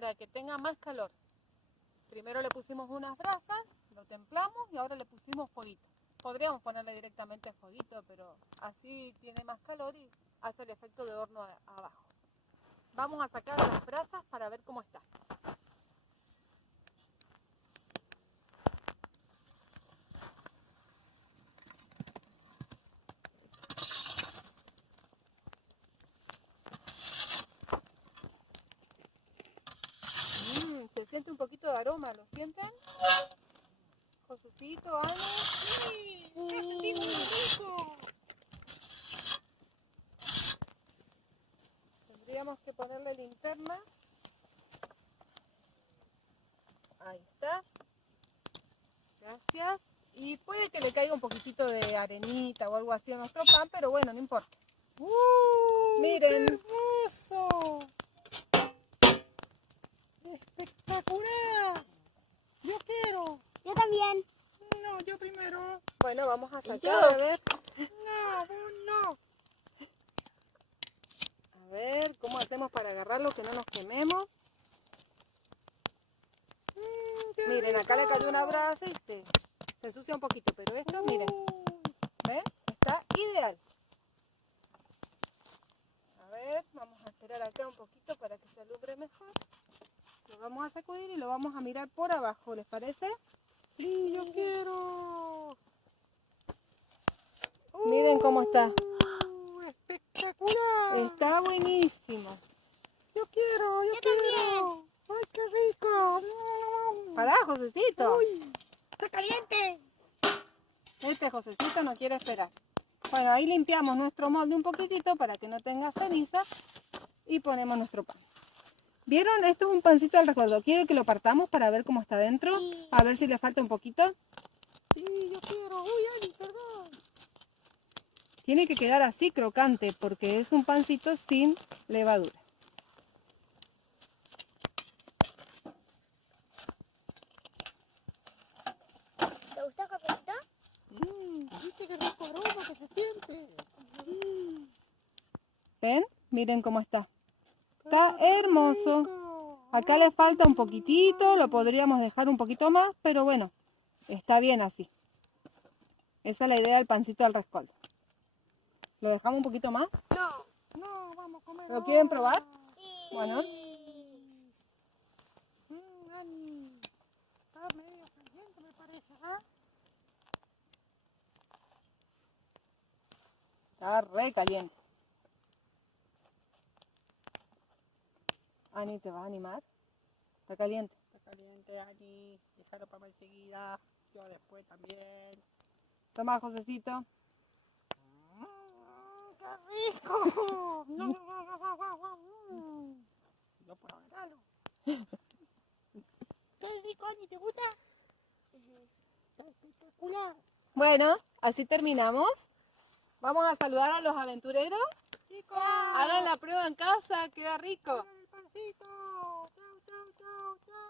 para que tenga más calor. Primero le pusimos unas brasas, lo templamos y ahora le pusimos fueguito. Podríamos ponerle directamente fueguito, pero así tiene más calor y hace el efecto de horno abajo. Vamos a sacar las brasas para ver cómo está. Se siente un poquito de aroma, ¿lo sienten? Josucito, Ana. Sí, ya sentí muy rico. Tendríamos que ponerle linterna. Ahí está. Gracias. Y puede que le caiga un poquitito de arenita o algo así a nuestro pan, pero bueno, no importa. Miren. ¡Qué hermoso! ¡Espectacular! Yo quiero. Yo también. No, yo primero. Bueno, vamos a ¿Y sacar, yo? a ver. No, vos no. A ver, ¿cómo hacemos para agarrarlo que no nos quememos? ¡Qué Miren, acá le rico! cayó una brasa y se ensucia un poquito, pero esto, miren, ¿ven? Está ideal. A ver, vamos a esperar acá un poquito para que se alumbre mejor. Lo vamos a sacudir y lo vamos a mirar por abajo, ¿les parece? Sí, yo quiero. Miren cómo está. ¡Espectacular! Está buenísimo. Yo quiero, yo quiero. ¡Ay, qué rico! Pará, Josecito. ¡Uy! ¡Está caliente! Este Josecito no quiere esperar. Bueno, ahí limpiamos nuestro molde un poquitito para que no tenga ceniza y ponemos nuestro pan. ¿Vieron? Esto es un pancito al recuerdo. ¿Quiere que lo partamos para ver cómo está dentro? Sí. A ver si le falta un poquito. Sí, yo quiero. ¡Uy, Ani, perdón! Tiene que quedar así crocante porque es un pancito sin levadura. ¿Te gustó, Josecito? ¿Viste qué rico aroma que se siente? ¿Ven? Miren cómo está. Está hermoso. Acá le falta un poquitito, lo podríamos dejar un poquito más, pero bueno, está bien así. Esa es la idea del pancito al rescoldo. ¿Lo dejamos un poquito más? No, no, vamos a comer. ¿Lo quieren probar? Sí. Bueno. Ani, está medio caliente, me parece, ¿ah? Está re caliente. Ani, ¿te vas a animar? Está caliente. Está caliente, Ani. Déjalo para enseguida. Yo después también. Toma, Josecito. ¡Qué rico! Yo puedo agarrarlo. ¡Qué rico, Ani! ¿Te gusta? Está espectacular. Bueno, así terminamos. Vamos a saludar a los aventureros. Chicos, Hagan la prueba en casa, queda rico. el pancito. Chau, chau, chau, chau.